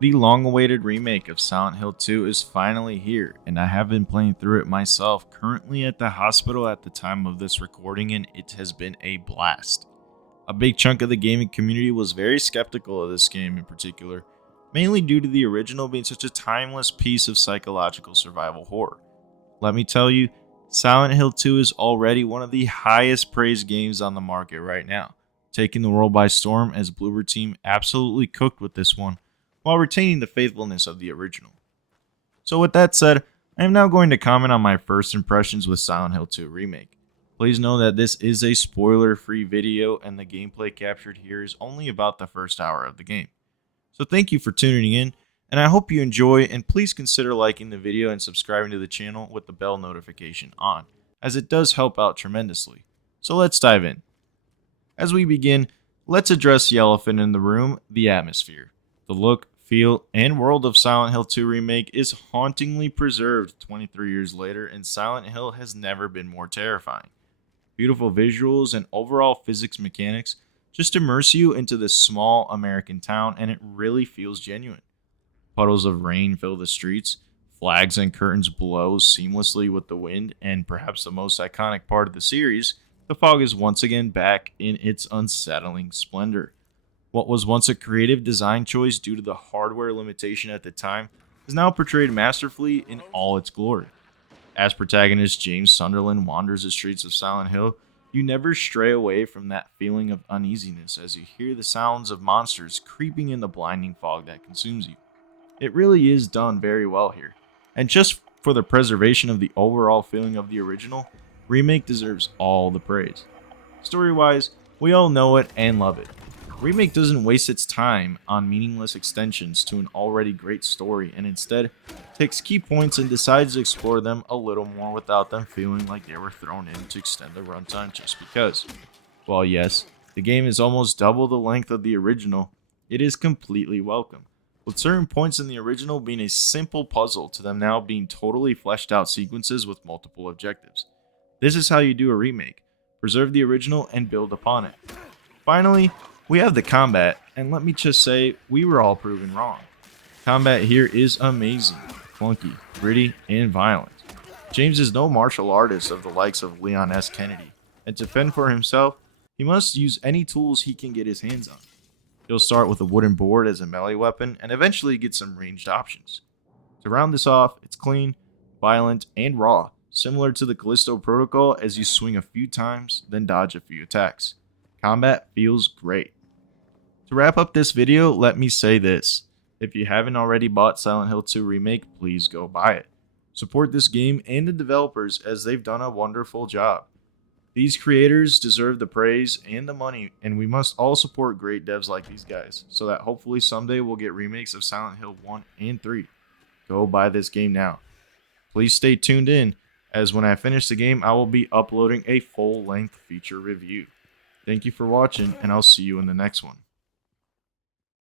The long-awaited remake of Silent Hill 2 is finally here, and I have been playing through it myself, currently at the hospital at the time of this recording, and it has been a blast. A big chunk of the gaming community was very skeptical of this game in particular, mainly due to the original being such a timeless piece of psychological survival horror. Let me tell you, Silent Hill 2 is already one of the highest praised games on the market right now, taking the world by storm as Bloober Team absolutely cooked with this one, while retaining the faithfulness of the original. So with that said, I am now going to comment on my first impressions with Silent Hill 2 Remake. Please know that this is a spoiler-free video and the gameplay captured here is only about the first hour of the game. So thank you for tuning in, and I hope you enjoy, and please consider liking the video and subscribing to the channel with the bell notification on, as it does help out tremendously. So let's dive in. As we begin, let's address the elephant in the room, the atmosphere. The look, feel, and world of Silent Hill 2 Remake is hauntingly preserved 23 years later, and Silent Hill has never been more terrifying. Beautiful visuals and overall physics mechanics just immerse you into this small American town, and it really feels genuine. Puddles of rain fill the streets, flags and curtains blow seamlessly with the wind, and perhaps the most iconic part of the series, the fog is once again back in its unsettling splendor. What was once a creative design choice due to the hardware limitation at the time is now portrayed masterfully in all its glory. As protagonist James Sunderland wanders the streets of Silent Hill, you never stray away from that feeling of uneasiness as you hear the sounds of monsters creeping in the blinding fog that consumes you. It really is done very well here. And just for the preservation of the overall feeling of the original, Remake deserves all the praise. Story-wise, we all know it and love it. Remake doesn't waste its time on meaningless extensions to an already great story, and instead takes key points and decides to explore them a little more without them feeling like they were thrown in to extend the runtime just because. While yes, the game is almost double the length of the original, it is completely welcome, with certain points in the original being a simple puzzle to them now being totally fleshed out sequences with multiple objectives. This is how you do a remake: preserve the original and build upon it. Finally, we have the combat, and let me just say, we were all proven wrong. Combat here is amazing, clunky, gritty, and violent. James is no martial artist of the likes of Leon S. Kennedy, and to fend for himself, he must use any tools he can get his hands on. He'll start with a wooden board as a melee weapon, and eventually get some ranged options. To round this off, it's clean, violent, and raw, similar to the Callisto Protocol as you swing a few times, then dodge a few attacks. Combat feels great. To wrap up this video, let me say this. If you haven't already bought Silent Hill 2 Remake, please go buy it. Support this game and the developers as they've done a wonderful job. These creators deserve the praise and the money, and we must all support great devs like these guys, so that hopefully someday we'll get remakes of Silent Hill 1 and 3. Go buy this game now. Please stay tuned in, as when I finish the game, I will be uploading a full-length feature review. Thank you for watching, and I'll see you in the next one.